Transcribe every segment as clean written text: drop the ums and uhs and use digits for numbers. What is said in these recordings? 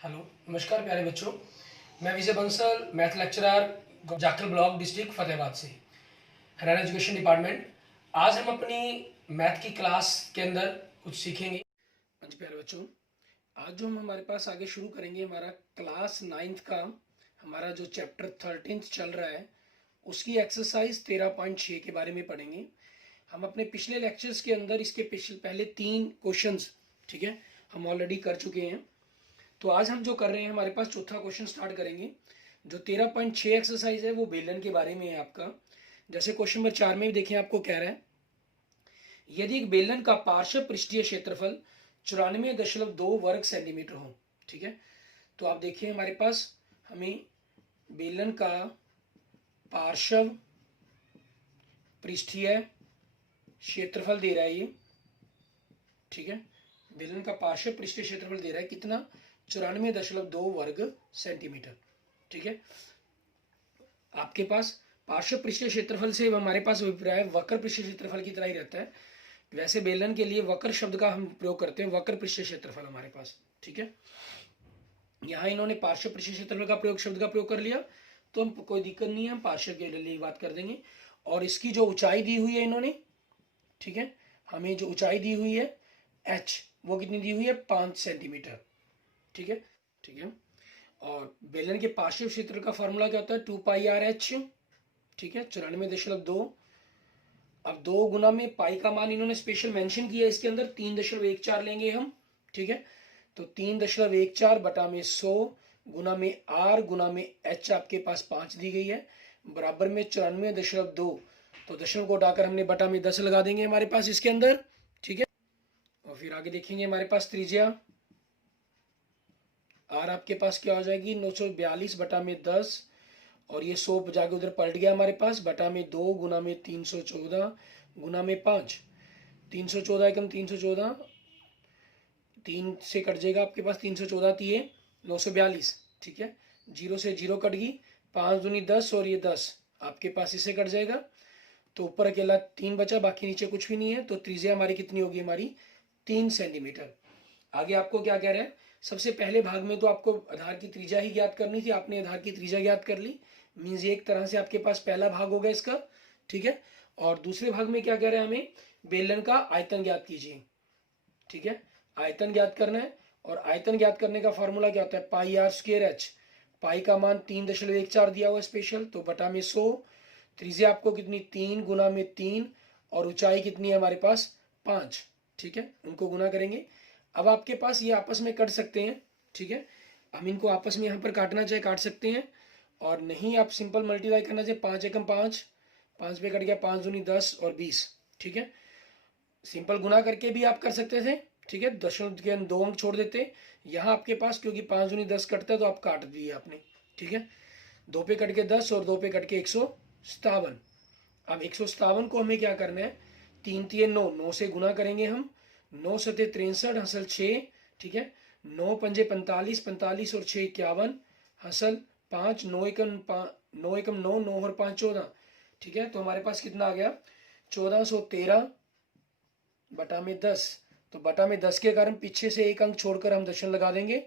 Hello, नमस्कार प्यारे बच्चों। मैं Vijay Bansal, math lecturer, Jakhal block, district Fatehabad से, हरियाणा एजुकेशन डिपार्टमेंट। आज हम अपनी मैथ की क्लास के अंदर कुछ सीखेंगे। अच्छा प्यारे बच्चों, आज जो हम हमारे पास आगे शुरू करेंगे, हमारा क्लास 9th का हमारा जो चैप्टर 13th चल रहा है, उसकी एक्सरसाइज 13.6 के बारे में पढ़ेंगे। हम अपने पिछले लेक्चर्स के अंदर इसके पहले 3 क्वेश्चंस, ठीक है, हम ऑलरेडी कर चुके हैं। तो आज हम जो कर रहे हैं, हमारे पास चौथा क्वेश्चन स्टार्ट करेंगे। जो 13.6 एक्सरसाइज है वो बेलन के बारे में है आपका। जैसे क्वेश्चन नंबर 4 में भी देखें, आपको कह रहा है यदि एक बेलन का पार्श्व पृष्ठीय क्षेत्रफल 94.2 वर्ग सेंटीमीटर हो, ठीक है। तो आप देखिए हमारे पास हमें बेलन का पार्श्व पृष्ठीय क्षेत्रफल दे रहा है ये, ठीक है। बेलन का पार्श्व पृष्ठीय क्षेत्रफल दे रहा है कितना, 94.2 वर्ग सेंटीमीटर, ठीक है। आपके पास पार्श्व पृष्ठीय क्षेत्रफल से हमारे पास अभिप्राय वक्र पृष्ठीय क्षेत्रफल की तरह ही रहता है। वैसे बेलन के लिए वक्र शब्द का हम प्रयोग करते हैं, वक्र पृष्ठीय क्षेत्रफल हमारे पास, ठीक है। यहाँ इन्होंने पार्श्व पृष्ठीय क्षेत्रफल का प्रयोग शब्द का प्रयोग कर लिया, तो हम कोई दिक्कत नहीं है, हम पार्श्व के लिए बात कर देंगे। और इसकी जो ऊंचाई दी हुई है इन्होंने, ठीक है, हमें जो ऊंचाई दी हुई है h, वो कितनी दी हुई है, 5 सेंटीमीटर, ठीक है, ठीक है। और बेलन के पार्श्व क्षेत्र का फॉर्मूला क्या होता है, 2πr/h, ठीक है, 94.2। अब 2 गुना में पाई का मान इन्होंने स्पेशल मेंशन किया इसके अंदर, 3.14 लेंगे हम, ठीक है। तो 3.14 बटा में 100 गुना में r गुना में h, आपके पास 5 दी गई है, बराबर में 94.2। तो दशमलव को उठाकर हमने बटा में 10 लगा देंगे हमारे पास इसके अंदर, ठीक है। और फिर आगे देखेंगे हमारे पास त्रिज्या r आपके पास क्या हो जाएगी, 942 बटा में 10, और ये 100 जाके उधर पलट गया हमारे पास, बटा में 2 गुना में 314 गुना में 5, 314 एकम 314, 3 से कट जाएगा आपके पास, 314 थी 942, ठीक है। 0 से 0 कट गई, 5 दूनी 10 और ये 10 आपके पास इससे कट जाएगा। तो ऊपर अकेला 3 बचा, बाकी नीचे कुछ भी नहीं है। तो त्रिज्या हमारी कितनी होगी, हमारी 3 सेंटीमीटर। आगे आपको क्या कह रहा है, सबसे पहले भाग में तो आपको आधार की त्रिज्या ही ज्ञात करनी थी, आपने आधार की त्रिज्या ज्ञात कर ली, मीन्स एक तरह से आपके पास पहला भाग होगा इसका, ठीक है। और दूसरे भाग में क्या कह रहे हैं, हमें बेलन का आयतन ज्ञात कीजिए, ठीक है, आयतन ज्ञात करना है। और आयतन ज्ञात करने का फॉर्मूला क्या होता है, πr²h। पाई का मान 3.14 दिया हुआ स्पेशल, तो बटा में 100। त्रिज्या आपको कितनी, 3 गुना में 3, और ऊंचाई कितनी है हमारे पास, 5, ठीक है। उनको गुना करेंगे। अब आपके पास ये आपस में कट सकते हैं, ठीक है। हम इनको आपस में यहाँ पर काटना चाहे काट सकते हैं, और नहीं आप सिंपल मल्टीप्लाई करना चाहे, 5 एकम 5, 5 पे कट गया, 5 दूनी 10 और 20, ठीक है। सिंपल गुना करके भी आप कर सकते थे, ठीक है, दशमलव के 2 अंक छोड़ देते। यहाँ आपके पास क्योंकि 5 दूनी 10 कटता है तो आप काट दिए आपने, ठीक है। 2 पे कट के 10 और 2 पे कट के 157। अब 157 को हमें क्या करना है, 3 3 9, 9 से गुना करेंगे हम, 9 सते 63 हसल 6, ठीक है। 9 पंजे 45, 45 और 6 51, हसल 5, 9 एकम 9, 9 और 5 14, ठीक है। तो हमारे पास कितना आ गया, 1413 बटा में 10। तो बटा में 10 के कारण पीछे से एक अंक छोड़कर हम दशमलव लगा देंगे,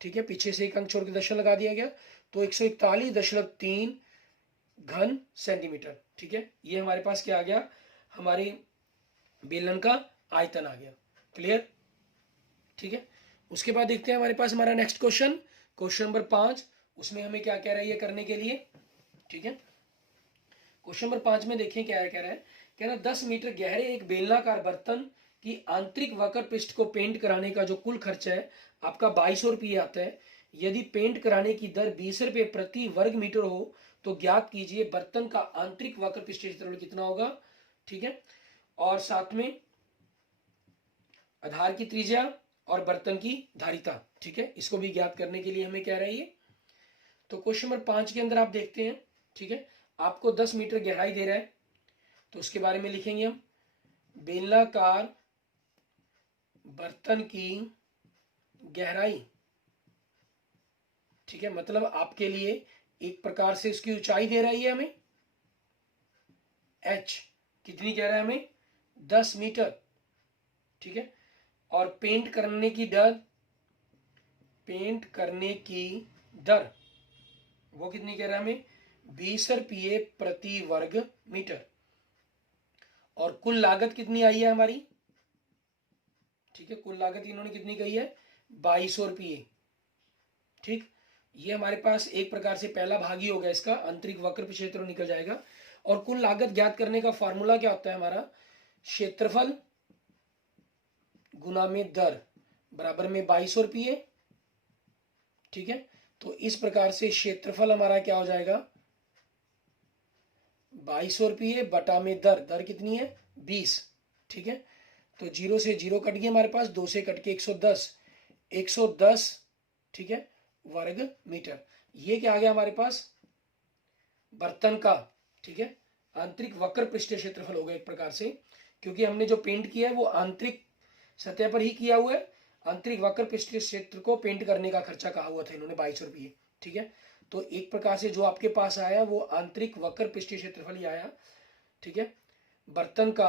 ठीक है, पीछे से एक अंक छोड़ के दशमलव लगा दिया गया। तो 141.3 घन सेंटीमीटर, ठीक है। ये हमारे पास क्या आ गया, हमारी बेलन का आयतन आ गया, क्लियर, ठीक है। उसके बाद देखते हैं हमारे पास हमारा नेक्स्ट क्वेश्चन, क्वेश्चन नंबर 5। उसमें हमें क्या कह रहा है ये करने के लिए, ठीक है। क्वेश्चन नंबर 5 में देखें क्या है, कह रहा है 10 मीटर गहरे एक बेलनाकार बर्तन की आंतरिक वक्र पृष्ठ को पेंट कराने का जो कुल खर्चा है आपका 2200 रुपये आता है। यदि पेंट कराने की दर 20 रुपये प्रति वर्ग मीटर हो तो ज्ञात कीजिए बर्तन का आंतरिक वक्र पृष्ठ क्षेत्रफल कितना होगा, ठीक है। और साथ में आधार की त्रिज्या और बर्तन की धारिता, ठीक है, इसको भी ज्ञात करने के लिए हमें कह रहा है ये। तो क्वेश्चन नंबर 5 के अंदर आप देखते हैं, ठीक है, आपको 10 मीटर गहराई दे रहा है, तो उसके बारे में लिखेंगे हम, बेलनाकार बर्तन की गहराई, ठीक है, मतलब आपके लिए एक प्रकार से उसकी ऊंचाई दे रही है हमें, h कितनी कह रहा है हमें, 10 मीटर, ठीक है। और पेंट करने की दर पेंट करने की दर वो कितनी कह रहा है हमें, 20 रुपये प्रति वर्ग मीटर। और कुल लागत कितनी आई है हमारी, ठीक है, कुल लागत इन्होंने कितनी कही है, 2200 रुपये। ठीक, ये हमारे पास एक प्रकार से पहला भाग ही हो गया इसका, आंतरिक वक्र क्षेत्र निकल जाएगा। और कुल लागत ज्ञात करने का फॉर्मूला क्या होता है हमारा, क्षेत्रफल गुना में दर बराबर में 2200 रुपये। ठीक है, तो इस प्रकार से क्षेत्रफल हमारा क्या हो जाएगा, 2200 रुपये बटा में दर, दर कितनी है 20। ठीक है, तो 0 से 0 कट गया हमारे पास, 2 से कट के 110, 110 ठीक है वर्ग मीटर। ये क्या आ गया हमारे पास, बर्तन का, ठीक है, आंतरिक वक्र पृष्ठीय क्षेत्रफल हो गया एक प्रकार से, क्योंकि हमने जो पेंट किया है वो आंतरिक सतह पर ही किया हुआ है। आंतरिक वक्र पृष्ठीय क्षेत्र को पेंट करने का खर्चा कहा हुआ था इन्होंने 2200 रुपये। ठीक है, तो एक प्रकार से जो आपके पास आया वो आंतरिक वक्र पृष्ठीय क्षेत्रफल ही आया। ठीक है, बर्तन का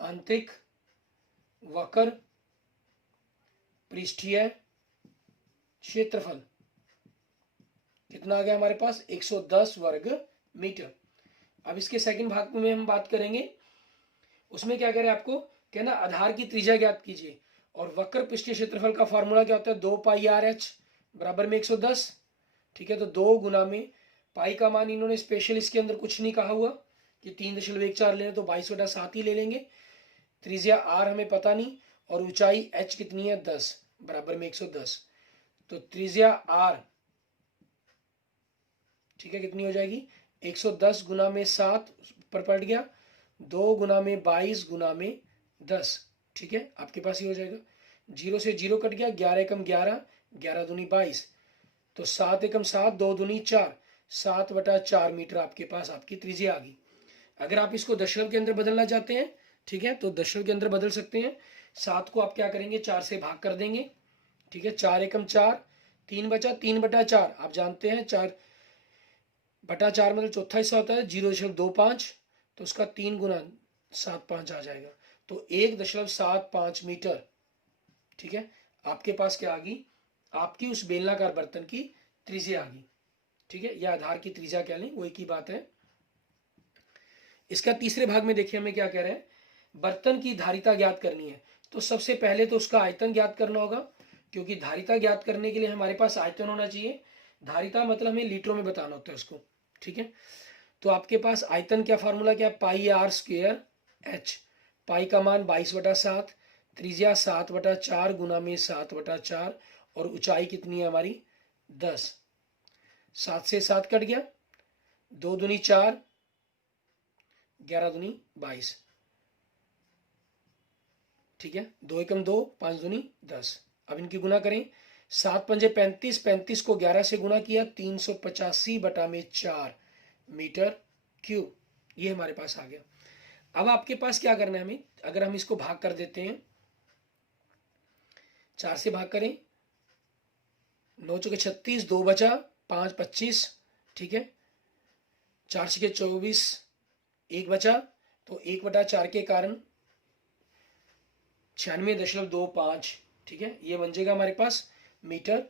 आंतरिक वक्र पृष्ठीय क्षेत्रफल कितना आ गया हमारे पास, 110 वर्ग मीटर। अब इसके सेकंड भाग में हम बात करेंगे, उसमें क्या कह रहे हैं आपको, कहना आधार की त्रिज्या ज्ञात कीजिए। और वक्र पृष्ठीय क्षेत्रफल का फॉर्मूला क्या होता है, 2 पाई आर एच बराबर में 110। ठीक है, तो 2 गुना में पाई का मान इन्होंने स्पेशल इसके अंदर कुछ नहीं कहा हुआ कि 3.14 लेना, तो 22/7 ही ले लेंगे। त्रिज्या आर हमें पता नहीं, और ऊंचाई एच कितनी है 10 बराबर में 110। तो त्रिज्या आर ठीक है कितनी हो जाएगी, 110 गुना में 7 पर पलट गया, 2 गुना में 22 गुना में 10। ठीक है, आपके पास ही हो जाएगा, 0 से 0 कट गया, 11 एकम 11, 11 दूनी 22, तो 7 एकम 7, 2 दूनी 4, 7/4 मीटर आपके पास आपकी त्रिज्या आ गई। अगर आप इसको दशमलव के अंदर बदलना चाहते हैं, ठीक है, तो दशमलव के अंदर बदल सकते हैं। 7 को आप क्या करेंगे, 4 से भाग कर देंगे। ठीक है, 4 एकम 4, 3 बचा, 3/4 आप जानते हैं, 4/4 मतलब चौथा हिस्सा होता है 0.25, तो उसका 3 गुना 7/5 आ जाएगा, तो 1.75 मीटर। ठीक है, आपके पास क्या आ गई, आपकी उस बेलनाकार बर्तन की त्रिज्या आ गई। ठीक है, या आधार की त्रिज्या कह लें, वो एक ही बात है। इसका तीसरे भाग में देखिए हमें क्या कह रहे हैं, बर्तन की धारिता ज्ञात करनी है। तो सबसे पहले तो उसका आयतन ज्ञात करना होगा, क्योंकि धारिता ज्ञात करने के लिए हमारे पास आयतन होना चाहिए। धारिता मतलब हमें लीटरों में बताना होता है उसको। ठीक है, तो आपके पास आयतन क्या फार्मूला क्या, पाई आर स्क्वेयर एच। पाई का मान 22/7, त्रिज्या 7/4 गुना में 7/4, और ऊंचाई कितनी है हमारी 10। 7 से 7 कट गया, 2 दूनी 4, 11 दूनी 22। ठीक है, 2 एकम 2, 5 दूनी 10। अब इनकी गुना करें, 7 पंजे 35, 35 को 11 से गुना किया, 385/4 मीटर क्यूब, ये हमारे पास आ गया। अब आपके पास क्या करना है हमें, अगर हम इसको भाग कर देते हैं, 4 से भाग करें, 9 चौके 36, 2 बचा, 5 25। ठीक है, 4 छके 24, 1 बचा, तो 1/4 के कारण 96.25। ठीक है, ये बन जाएगा हमारे पास मीटर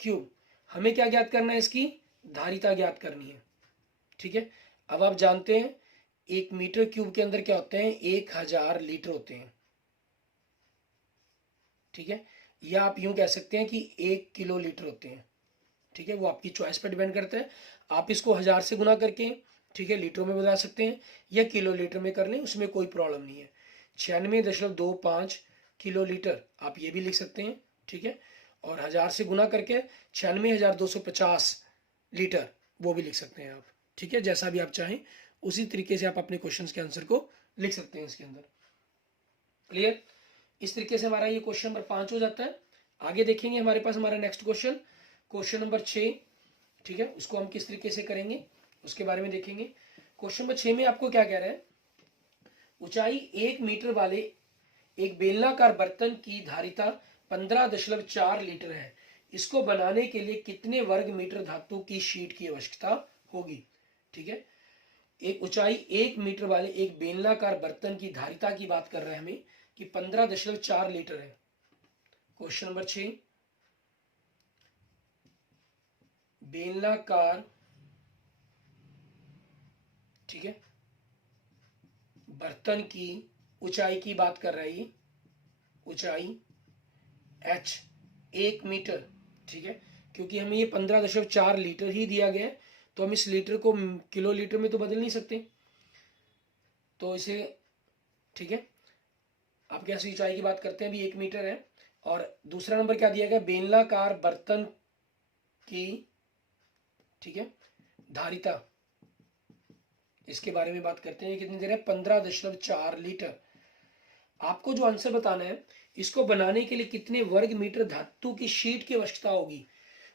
क्यूब। हमें क्या ज्ञात करना है, इसकी धारिता ज्ञात करनी है। ठीक है, अब आप जानते हैं 1 मीटर क्यूब के अंदर क्या होते हैं, 1000 लीटर होते हैं। ठीक है, या आप यूं कह सकते हैं कि 1 किलो लीटर होते हैं। ठीक है, वो आपकी चॉइस पर डिपेंड करता है। आप इसको 1000 से गुना करके, ठीक है, लीटरों में बता सकते हैं, या किलो लीटर में कर लें, उसमें कोई प्रॉब्लम नहीं है। 96.25 किलो लीटर आप ये भी लिख सकते हैं। ठीक है, और 1000 से गुना करके 96,250 लीटर वो भी लिख सकते हैं आप। ठीक है, जैसा भी आप चाहें उसी तरीके से आप अपने क्वेश्चंस के आंसर को लिख सकते हैं इसके अंदर। क्लियर, इस तरीके से हमारा ये क्वेश्चन नंबर 5 हो जाता है। आगे देखेंगे हमारे पास हमारा नेक्स्ट क्वेश्चन, क्वेश्चन नंबर 6। ठीक है, उसको हम किस तरीके से करेंगे उसके बारे में देखेंगे। क्वेश्चन नंबर 6 में आपको क्या कह रहा है, ऊंचाई 1 मीटर वाले एक बेलनाकार बर्तन की धारिता 15.4 लीटर है। इसको बनाने के लिए कितने वर्ग मीटर धातु की शीट की आवश्यकता होगी। ठीक है, एक ऊंचाई 1 मीटर वाले एक बेलनाकार बर्तन की धारिता की बात कर रहे हैं हमें, कि 15.4 लीटर है। क्वेश्चन नंबर 6, बेलनाकार, ठीक है, बर्तन की ऊंचाई की बात कर रहा है ये, ऊंचाई h 1 मीटर, ठीक है, क्योंकि हमें ये 15.4 लीटर ही दिया गया है, तो हम इस लीटर को किलो लीटर में तो बदल नहीं सकते, तो इसे, ठीक है, आप कैसे ऊंचाई की बात करते हैं, अभी 1 मीटर है। और दूसरा नंबर क्या दिया गया, बेलनाकार बर्तन की, ठीक है, धारिता, इसके बारे में बात करते हैं, कितनी देर है, 15.4 लीटर। आपको जो आंसर बताना है, इसको बनाने के लिए कितने वर्ग मीटर धातु की शीट की आवश्यकता होगी,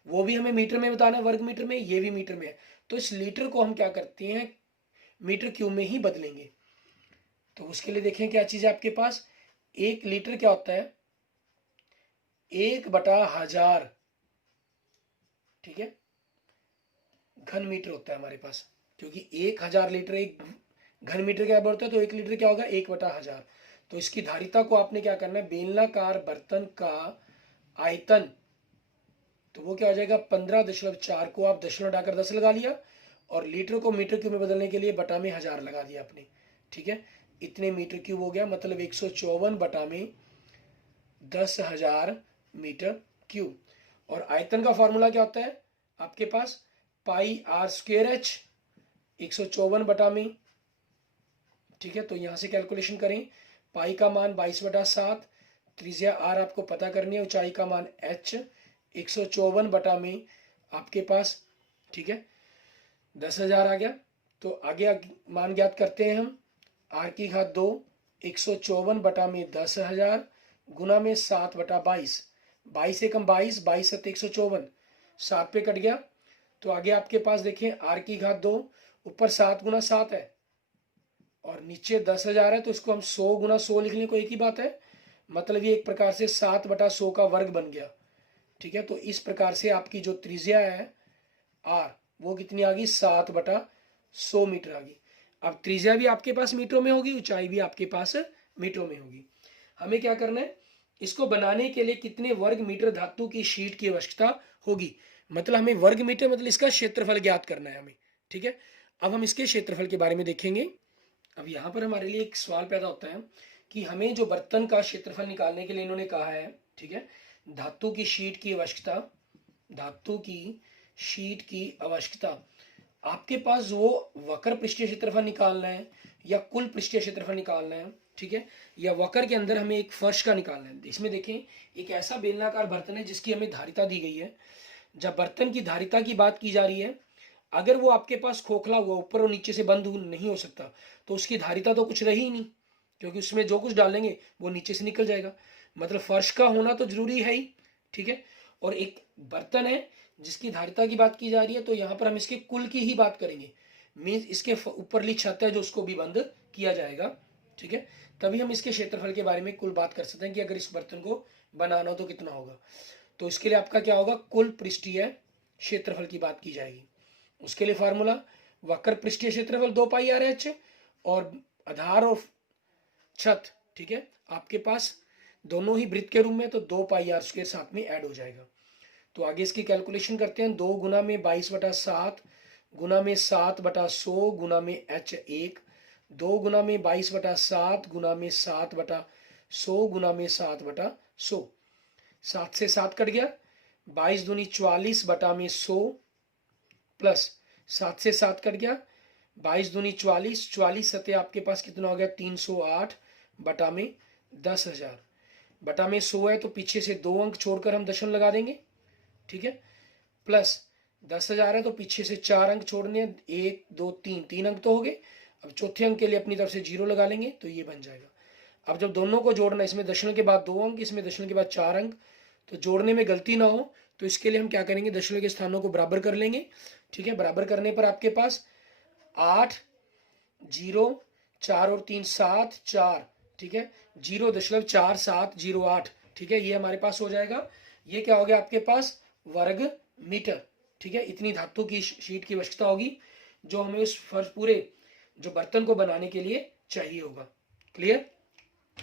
वो भी हमें मीटर में बताना है, वर्ग मीटर में, ये भी मीटर में है, तो इस लीटर को हम क्या करते हैं, मीटर क्यूब में ही बदलेंगे। तो उसके लिए देखें क्या चीज है आपके पास, 1 लीटर क्या होता है, 1/1000, ठीक है, घन मीटर होता है हमारे पास, क्योंकि 1000 लीटर एक घन मीटर क्या बोलते हैं, तो 1 लीटर क्या होगा, 1/1000। तो इसकी धारिता को आपने क्या करना है, बेलनाकार बर्तन का आयतन, तो वो क्या हो जाएगा, 15.4 को आप दशमलव हटाकर 10 लगा लिया, और लीटर को मीटर क्यूब में बदलने के लिए बटा में 1000 लगा दिया आपने, ठीक है, इतने मीटर क्यूब हो गया, मतलब 154 बटा में 10,000 मीटर क्यूब। और आयतन का फॉर्मूला क्या होता है आपके पास, पाई आर स्क्वेयर एच, 154 बटा में, ठीक है, तो यहां से कैलकुलेशन करें, पाई का मान 22/7, त्रिज्या आर आपको पता करनी है, ऊंचाई का मान एच, 154 बटा में आपके पास, ठीक है, 10,000 आ गया। तो आगे मान ज्ञात करते हैं हम, आर की घात 2, 154 बटा में 10,000 गुना में 7/22, 22 एकम 22, 22 7 154, 7 पे कट गया। तो आगे आपके पास देखें, आर की घात 2, ऊपर 7 गुना 7 है और नीचे 10,000 है, तो इसको हम 100 गुना 100 लिखने को एक ही बात है, मतलब ये एक प्रकार से 7/100 का वर्ग बन गया, ठीक है। तो इस प्रकार से आपकी जो त्रिज्या है आर, वो कितनी आ गई, 7/100 मीटर आ गई। अब त्रिज्या भी आपके पास मीटरों में होगी, ऊंचाई भी आपके पास मीटरों में होगी। हमें क्या करना है, इसको बनाने के लिए कितने वर्ग मीटर धातु की शीट की आवश्यकता होगी, मतलब हमें वर्ग मीटर मतलब इसका क्षेत्रफल ज्ञात करना है हमें, ठीक है। अब हम इसके क्षेत्रफल के बारे में देखेंगे। अब यहाँ पर हमारे लिए एक सवाल पैदा होता है कि हमें जो बर्तन का क्षेत्रफल निकालने के लिए इन्होंने कहा है, ठीक है, धातु की शीट की आवश्यकता, धातु की शीट की आवश्यकता, आपके पास वो वक्र पृष्ठीय क्षेत्रफल निकालना है या कुल पृष्ठीय क्षेत्रफल निकालना है, ठीक है, या वक्र के अंदर हमें एक फर्श का निकालना है। इसमें देखें, एक ऐसा बेलनाकार बर्तन है जिसकी हमें धारिता दी गई है। जब बर्तन की धारिता की बात की जा रही है, अगर वो आपके पास खोखला हुआ, ऊपर और नीचे से बंद नहीं हो सकता, तो उसकी धारिता तो कुछ रही ही नहीं, क्योंकि उसमें जो कुछ डालेंगे वो नीचे से निकल जाएगा, मतलब फर्श का होना तो जरूरी है ही, ठीक है। और एक बर्तन है जिसकी धारिता की बात की जा रही है, तो यहाँ पर हम इसके कुल की ही बात करेंगे, मीन्स इसके ऊपरली छत है जो उसको भी बंद किया जाएगा, ठीक है, तभी हम इसके क्षेत्रफल के बारे में कुल बात कर सकते हैं कि अगर इस बर्तन को बनाना हो तो कितना होगा। तो इसके लिए आपका क्या होगा, कुल पृष्ठीय क्षेत्रफल की बात की जाएगी। उसके लिए फार्मूला, वक्र पृष्ठीय क्षेत्रफल 2πr/h और आधार और छत, ठीक है, आपके पास दोनों ही वृत्त के रूप में, तो 2πr² साथ में ऐड हो जाएगा। तो आगे इसकी कैलकुलेशन करते हैं, 2 गुना में 22/7 गुना में 7/100 गुना में h1, 2 गुना में 22/7 गुना में 7/100 गुना में 7/100, 7 से 7 कट गया, 22 दूनी 40 बटा में 100 प्लस 7 से 7 कट गया, 22 दूनी 40, 40 सत्य आपके पास कितना हो गया, 308 बटा में 10,000, बटा में 100 है, तो पीछे से 2 अंक छोड़कर हम दशमलव लगा देंगे, ठीक है, प्लस 10,000 है तो पीछे से 4 अंक छोड़ने, 1 2 3, 3 अंक तो हो गए। अब चौथे अंक के लिए अपनी तरफ से 0 लगा लेंगे, तो ये बन जाएगा। अब जब दोनों को जोड़ना, इसमें दशमलव के बाद 2 अंक, इसमें दशमलव के बाद 4 अंक, तो जोड़ने में गलती ना हो, तो इसके लिए हम क्या करेंगे, दशमलव के स्थानों को बराबर कर लेंगे, ठीक है। बराबर करने पर आपके पास 8 0 4 और 3 7 4, ठीक है, 0.4708, ठीक है, ये हमारे पास हो जाएगा। ये क्या हो गया आपके पास, वर्ग मीटर, ठीक है। इतनी धातु की शीट की आवश्यकता होगी जो हमें उस फर्श पूरे जो बर्तन को बनाने के लिए चाहिए होगा। क्लियर।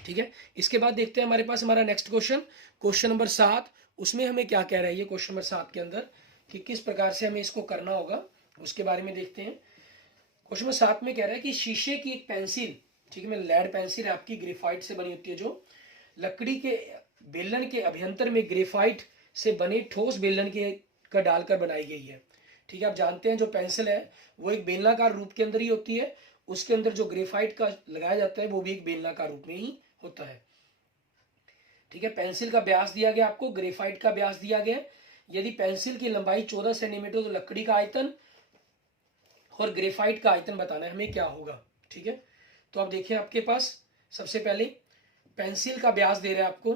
ठीक है, इसके बाद देखते हैं हमारे पास हमारा नेक्स्ट क्वेश्चन, क्वेश्चन नंबर 7। उसमें हमें क्या कह रहा है ये क्वेश्चन नंबर 7 के अंदर कि किस प्रकार से हमें इसको करना होगा, उसके बारे में देखते हैं। क्वेश्चन नंबर 7 में कह रहा है कि शीशे की एक पेंसिल, ठीक है, मैं लेड पेंसिल आपकी ग्रेफाइट से बनी होती है, जो लकड़ी के बेलन के अभ्यंतर में ग्रेफाइट से बने ठोस बेलन के का डालकर बनाई गई है। ठीक है, आप जानते हैं जो पेंसिल है वो एक बेलनाकार रूप के अंदर ही होती है, उसके अंदर जो ग्रेफाइट का लगाया जाता है वो भी एक बेलनाकार रूप में ही होता है। ठीक है, पेंसिल का व्यास दिया गया आपको, ग्रेफाइट का व्यास दिया गया। यदि पेंसिल की लंबाई 14 सेंटीमीटर तो लकड़ी का आयतन और ग्रेफाइट का आयतन बताना है हमें क्या होगा। ठीक है, तो आप देखिए आपके पास सबसे पहले पेंसिल का व्यास दे रहे हैं आपको।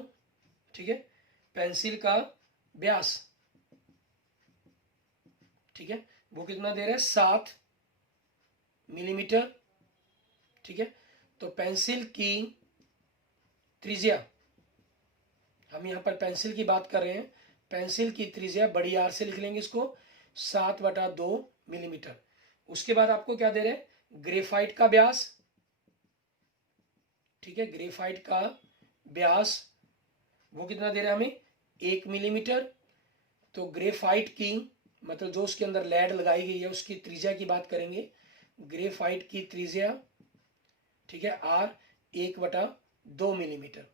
ठीक है, पेंसिल का व्यास, ठीक है, वो कितना दे रहा है 7 मिलीमीटर। ठीक है, तो पेंसिल की त्रिज्या, हम यहां पर पेंसिल की बात कर रहे हैं, पेंसिल की त्रिज्या बड़ी आर से लिख लेंगे इसको 7/2 मिलीमीटर। उसके बाद आपको क्या दे रहे हैं, ग्रेफाइट का व्यास। ठीक है, ग्रेफाइट का व्यास वो कितना दे रहा है हमें 1 मिलीमीटर। तो ग्रेफाइट की मतलब जो उसके अंदर लेड लगाई गई है उसकी त्रिज्या की बात करेंगे, ग्रेफाइट की त्रिज्या, ठीक है, आर 1/2 मिलीमीटर।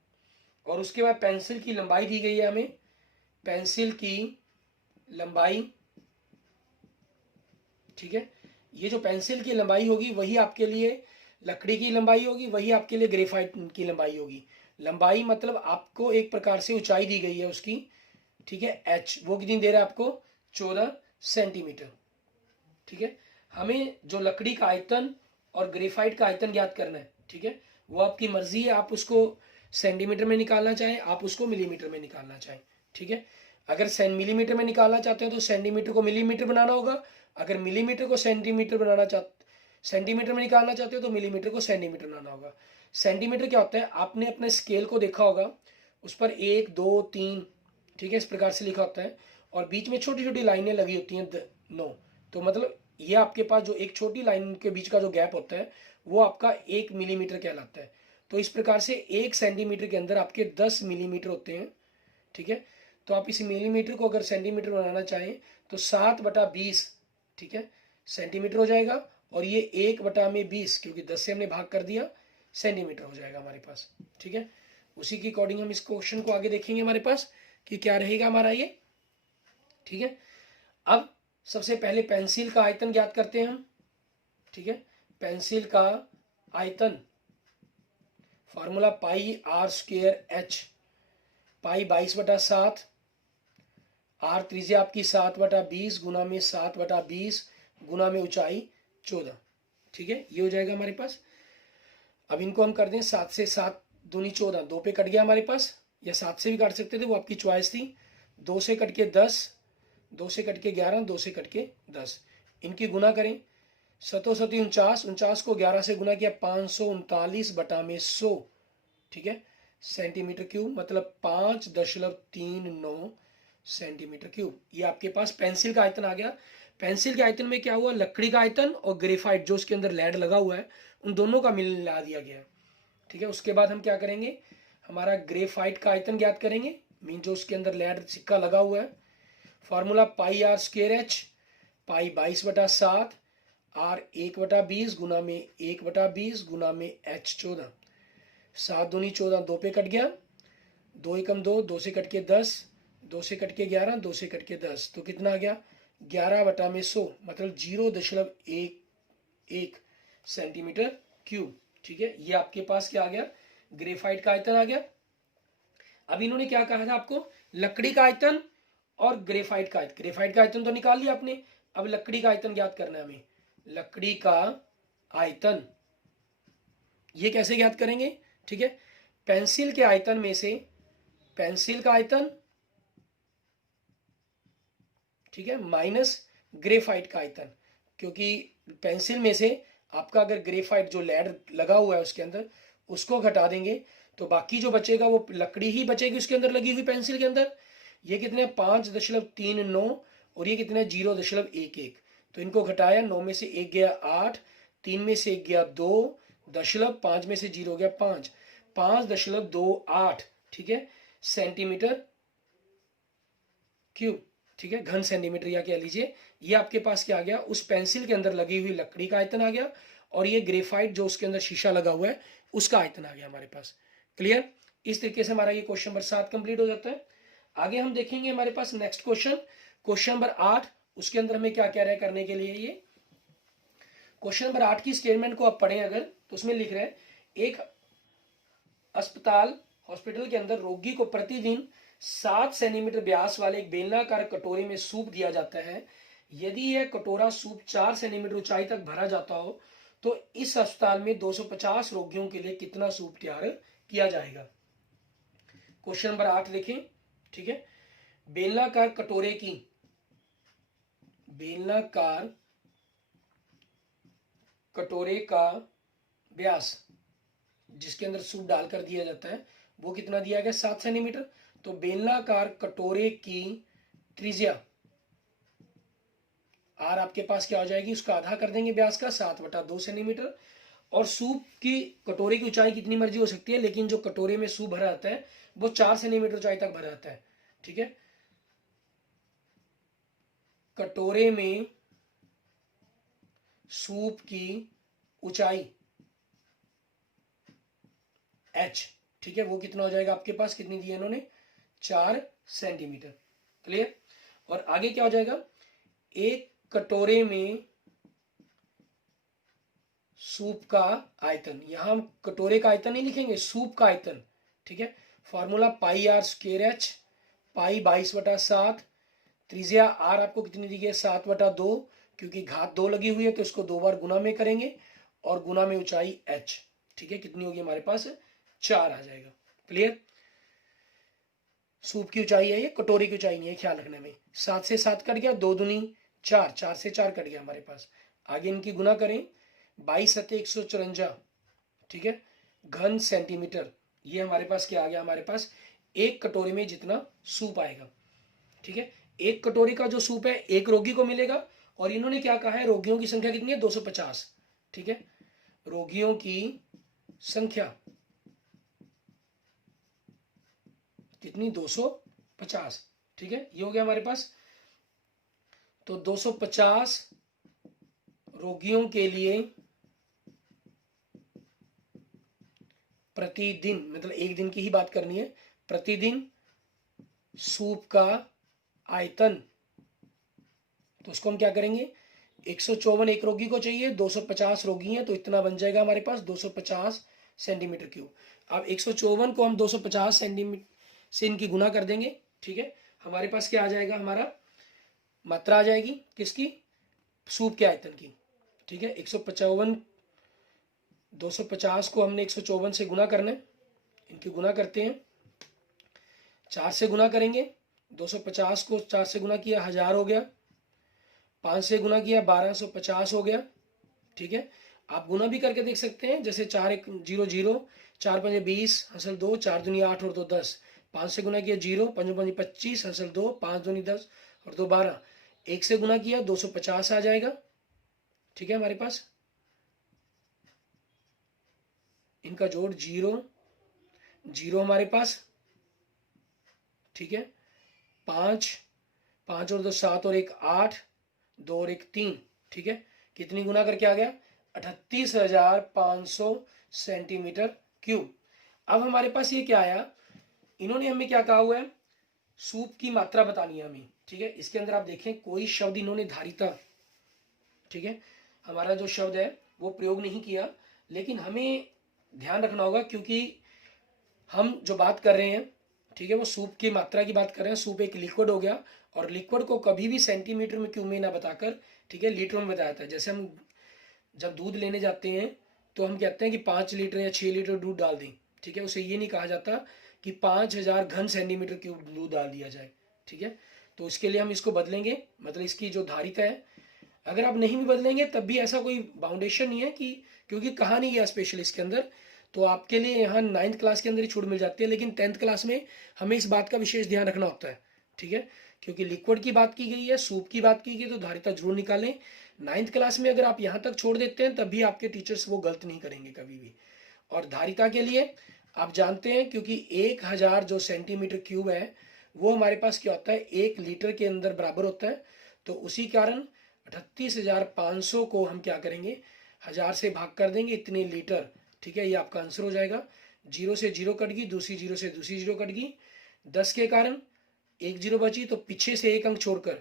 और उसके बाद पेंसिल की लंबाई दी गई है हमें, पेंसिल की लंबाई, ठीक है, ये जो पेंसिल की लंबाई होगी वही आपके लिए लकड़ी की लंबाई होगी, वही आपके लिए ग्रेफाइट की लंबाई होगी। लंबाई मतलब आपको एक प्रकार से ऊंचाई दी गई है उसकी, ठीक है, एच, वो कितनी दे रहा है आपको 14 सेंटीमीटर। ठीक है, हमें जो लकड़ी का आयतन और ग्रेफाइट का आयतन ज्ञात करना है। ठीक है, वो आपकी मर्जी है, आप उसको सेंटीमीटर में निकालना चाहें, आप उसको मिलीमीटर में निकालना चाहें। ठीक है, अगर मिलीमीटर में निकालना चाहते हो तो सेंटीमीटर को मिलीमीटर बनाना होगा, अगर मिलीमीटर को सेंटीमीटर सेंटीमीटर में निकालना चाहते हो तो मिलीमीटर को सेंटीमीटर बनाना होगा। सेंटीमीटर क्या होता है, आपने अपने स्केल को देखा होगा, उस पर 1 2 3, ठीक है, इस प्रकार से लिखा होता है, और बीच में छोटी छोटी लाइनें लगी होती हैं 9। तो मतलब ये आपके पास जो एक छोटी लाइन के बीच का जो गैप होता है वो आपका 1 मिलीमीटर कहलाता है। तो इस प्रकार से 1 सेंटीमीटर के अंदर आपके 10 मिलीमीटर होते हैं। ठीक है, तो आप इस मिलीमीटर को अगर सेंटीमीटर बनाना चाहें तो 7/20, ठीक है, सेंटीमीटर हो जाएगा, और ये 1/20 क्योंकि 10 से हमने भाग कर दिया सेंटीमीटर हो जाएगा हमारे पास। ठीक है, उसी के अकॉर्डिंग हम इस क्वेश्चन को आगे देखेंगे हमारे पास कि क्या रहेगा हमारा ये। ठीक है, अब सबसे पहले पेंसिल का आयतन ज्ञात करते हैं हम। ठीक है, पेंसिल का आयतन फॉर्मूला πr²h, पाई 22/7, आर त्रिज्या आपकी 7/20 गुना में 7/20 गुना में ऊंचाई 14। ठीक है, ये हो जाएगा हमारे पास। अब इनको हम कर दें 7 से 7 दूनी 14, 2 पे कट गया हमारे पास, या 7 से भी काट सकते थे, वो आपकी चॉइस थी। 2 से कट के 10, 2 से कट के 11, 2 से कट के 10, इनकी गुना करें, 7 7 49, 49 को 11 से गुना किया 539/100, ठीक है, सेंटीमीटर क्यूब, मतलब 5.39 सेंटीमीटर क्यूब। ये आपके पास पेंसिल का आयतन आ गया। पेंसिल के आयतन में क्या हुआ, लकड़ी का आयतन और ग्रेफाइट जो उसके अंदर लेड लगा हुआ है उन दोनों का मिला दिया गया। ठीक है, उसके बाद हम क्या करेंगे, हमारा ग्रेफाइट का आयतन ज्ञात करेंगे, मीन जो उसके अंदर लेड सिक्का लगा हुआ है। फॉर्मूला πr²h, पाई 22/7, आर 1/20 गुना में 1/20 गुना में h 14, 7 दूनी 14, 2 पे कट गया, 2 एकम 2, 2 से कट के 10, 2 से कट के 11, 2 से कट के 10, तो कितना आ गया 11/100, मतलब 0.11 सेंटीमीटर क्यूब। ठीक है, ये आपके पास क्या आ गया, ग्रेफाइट का आयतन आ गया। अब इन्होंने क्या कहा था आपको, लकड़ी का आयतन और ग्रेफाइट का आयतन। ग्रेफाइट का आयतन तो निकाल लिया आपने, अब लकड़ी का आयतन ज्ञात करना है हमें। लकड़ी का आयतन ये कैसे ज्ञात करेंगे, ठीक है, पेंसिल के आयतन में से पेंसिल का आयतन, ठीक है, माइनस ग्रेफाइट का आयतन, क्योंकि पेंसिल में से आपका अगर ग्रेफाइट जो लेड लगा हुआ है उसके अंदर उसको घटा देंगे तो बाकी जो बचेगा वो लकड़ी ही बचेगी उसके अंदर लगी हुई पेंसिल के अंदर। ये कितने 5.39 और ये कितने 0.11, तो इनको घटाया, 9 में से 1 गया 8, 3 में से 1 गया 2, 5 में से 0 गया 5, 5.28, ठीक है, सेंटीमीटर क्यूब, ठीक है, घन सेंटीमीटर या कह लीजिए। ये आपके पास क्या आ गया, उस पेंसिल के अंदर लगी हुई लकड़ी का आयतन आ गया, और ये ग्रेफाइट जो उसके अंदर शीशा लगा हुआ है उसका आयतन आ गया हमारे पास। क्लियर? इस तरीके से हमारा ये क्वेश्चन नंबर 7 कंप्लीट हो जाता है। आगे हम देखेंगे हमारे पास नेक्स्ट क्वेश्चन नंबर 8। उसके अंदर हमें क्या कह रहे हैं करने के लिए, ये क्वेश्चन नंबर 8 की स्टेटमेंट को आप पढ़ें अगर, तो उसमें लिख रहे हैं एक हॉस्पिटल के अंदर रोगी को प्रतिदिन 7 सेंटीमीटर व्यास वाले एक बेलनाकार कटोरे में सूप दिया जाता है। यदि यह कटोरा सूप 4 सेंटीमीटर ऊंचाई तक भरा जाता हो तो इस अस्पताल में 250 रोगियों के लिए कितना सूप तैयार किया जाएगा। क्वेश्चन नंबर 8 देखें, ठीक है। बेलनाकार कटोरे का व्यास जिसके अंदर सूप डालकर दिया जाता है वो कितना दिया गया, 7 सेंटीमीटर। तो बेलनाकार कटोरे की त्रिज्या आर आपके पास क्या हो जाएगी, उसका आधा कर देंगे व्यास का, 7/2 सेंटीमीटर। और सूप की कटोरे की ऊंचाई कितनी मर्जी हो सकती है, लेकिन जो कटोरे में सूप भरा आता है वो 4 सेंटीमीटर ऊंचाई तक भरा आता है, ठीक है। कटोरे में सूप की ऊंचाई h, ठीक है, वो कितना हो जाएगा आपके पास, कितनी दी है इन्होंने, 4 सेंटीमीटर। क्लियर? और आगे क्या हो जाएगा, एक कटोरे में सूप का आयतन, यहां हम कटोरे का आयतन नहीं लिखेंगे, सूप का आयतन, ठीक है। फॉर्मूला πr²h, पाई 22/7, त्रिज्या आर आपको कितनी दी गई है, 7/2, क्योंकि घात 2 लगी हुई है तो इसको 2 बार गुना में करेंगे, और गुना में ऊंचाई h, ठीक है, कितनी होगी हमारे पास, 4 आ जाएगा। क्लियर? सूप की ऊंचाई है ये, कटोरी की ऊंचाई नहीं है, ख्याल रखने में। 7 से 7 कट गया, 2 दूनी 4, 4 से 4 कट गया हमारे पास। आगे इनकी गुना करें, 22×154, ठीक है, घन सेंटीमीटर। ये हमारे पास क्या आ गया, हमारे पास एक कटोरे में जितना सूप आएगा, ठीक है। एक कटोरी का जो सूप है एक रोगी को मिलेगा, और इन्होंने क्या कहा है, रोगियों की संख्या कितनी है, 250, ठीक है। रोगियों की संख्या कितनी, 250, ठीक है, ये हो गया हमारे पास। तो 250 रोगियों के लिए प्रतिदिन, मतलब एक दिन की ही बात करनी है, प्रतिदिन सूप का आयतन, तो उसको हम क्या करेंगे, 154 एक रोगी को चाहिए, 250 रोगी हैं, तो इतना बन जाएगा हमारे पास 250 सेंटीमीटर क्यूब। अब 154 को हम 250 सेंटीमीटर से इनकी गुना कर देंगे, ठीक है। हमारे पास क्या आ जाएगा, हमारा मात्रा आ जाएगी किसकी, सूप के आयतन की, ठीक है। 155, 250 को हमने 154 से गुना करना है, इनकी गुना करते हैं, 4 से गुना करेंगे, 250 को 4 से गुना किया 1000 हो गया, 5 से गुना किया 1250 हो गया, ठीक है। आप गुना भी करके देख सकते हैं, जैसे 4 1 0 0, 4 5 20, हसल 2, 4 दूनी 8 और 2 10, 5 से गुना किया 0, 5 5 25, हसल 2, 5 दूनी 10 और 2 12, 1 से गुना किया 250 आ जाएगा, ठीक है। हमारे पास इनका जोड़ 0 0 हमारे पास, ठीक है, 5 5 और 2 7 और 1 8, 2 और 1 3, ठीक है। कितनी गुना करके आ गया, 38,500 सेंटीमीटर क्यूब। अब हमारे पास ये क्या आया, इन्होंने हमें क्या कहा हुआ है, सूप की मात्रा बतानी है हमें, ठीक है। इसके अंदर आप देखें कोई शब्द इन्होंने धारिता, ठीक है, हमारा जो शब्द है वो प्रयोग नहीं किया, लेकिन हमें ध्यान रखना होगा क्योंकि हम जो बात कर रहे हैं, ठीक है, वो सूप की मात्रा की बात कर रहे हैं। सूप एक लिक्विड हो गया, और लिक्विड को कभी भी सेंटीमीटर में क्यूब में ना बताकर, ठीक है, लीटर में बताया जाता है। जैसे हम जब दूध लेने जाते हैं तो हम कहते हैं कि 5 लीटर या 6 लीटर दूध डाल दें, ठीक है, उसे ये नहीं कहा जाता कि 5000 घन सेंटीमीटर क्यूब दूध डाल दिया जाए, ठीक है। तो इसके लिए हम इसको बदलेंगे, मतलब इसकी जो धारिता है, अगर आप नहीं भी बदलेंगे तब भी ऐसा कोई बाउंडेशन नहीं है कि, क्योंकि कहा नहीं गया स्पेशल इसके अंदर, तो आपके लिए यहाँ 9th क्लास के अंदर ही छूट मिल जाती है, लेकिन 10th क्लास में हमें इस बात का विशेष ध्यान रखना होता है, ठीक है, क्योंकि लिक्विड की बात की गई है, सूप की बात की गई, तो धारिता जरूर निकालें। 9th क्लास में अगर आप यहाँ तक छोड़ देते हैं तब भी आपके टीचर्स वो गलत नहीं करेंगे कभी भी। और धारिता के लिए आप जानते हैं क्योंकि 1000 जो सेंटीमीटर क्यूब है वो हमारे पास क्या होता है, 1 लीटर के अंदर बराबर होता है। तो उसी कारण 38,500 को हम क्या करेंगे, 1000 से भाग कर देंगे, इतने लीटर। ठीक है, ये आपका आंसर हो जाएगा। 0 से 0 कट गई, दूसरी 0 से दूसरी 0 कट गई, 10 के कारण एक 0 बची, तो पीछे से एक अंक छोड़कर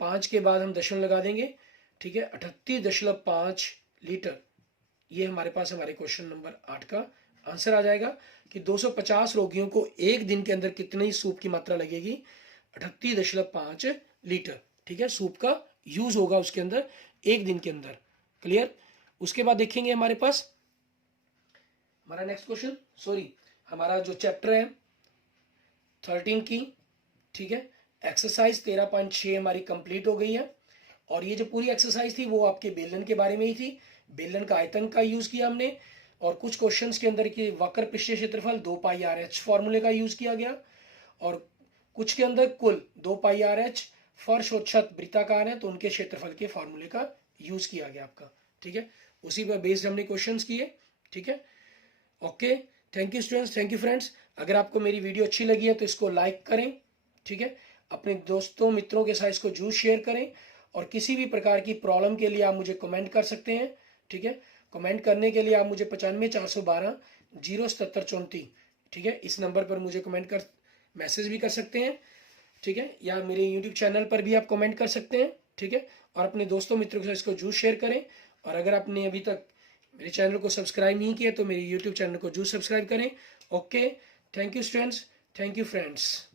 5 के बाद हम दशमलव लगा देंगे। ठीक है, 38.5 लीटर। ये हमारे पास हमारे क्वेश्चन नंबर 8 का आंसर आ जाएगा कि 250 रोगियों को एक दिन के अंदर कितनी सूप की मात्रा लगेगी, 38.5 लीटर। ठीक है, सूप का यूज होगा उसके अंदर एक दिन के अंदर। क्लियर। उसके बाद देखेंगे हमारे पास हमारा नेक्स्ट क्वेश्चन, सॉरी हमारा जो चैप्टर है 13 की। ठीक है, एक्सरसाइज 13.6 हमारी कंप्लीट हो गई है। और ये जो पूरी एक्सरसाइज थी वो आपके बेलन के बारे में ही थी। बेलन का आयतन का यूज किया हमने, और कुछ क्वेश्चंस के अंदर की वक्र पृष्ठीय क्षेत्रफल 2πr/h फॉर्मूले का यूज किया गया, और कुछ के अंदर कुल 2πr/h फर्श और छत वृत्ताकार है तो उनके क्षेत्रफल के फॉर्मूले का यूज किया गया आपका। ठीक है, उसी पर बेस्ड हमने क्वेश्चंस किए। ठीक है, okay, thank you students, thank you friends. अगर आपको मेरी वीडियो अच्छी लगी है तो इसको लाइक करें। ठीक है, अपने दोस्तों मित्रों के साथ इसको जरूर शेयर करें, और किसी भी प्रकार की प्रॉब्लम के लिए आप मुझे कमेंट कर सकते हैं। ठीक है, कमेंट करने के लिए आप मुझे 95,412,07734, ठीक है, इस नंबर पर मुझे कमेंट कर मैसेज भी कर सकते हैं। ठीक है, या मेरे यूट्यूब चैनल पर भी आप कमेंट कर सकते हैं। ठीक है, और अपने दोस्तों मित्रों के साथ इसको जरूर शेयर करें। और अगर आपने अभी तक मेरे चैनल को सब्सक्राइब नहीं किया तो मेरे यूट्यूब चैनल को जरूर सब्सक्राइब करें। Okay, thank you students, thank you friends.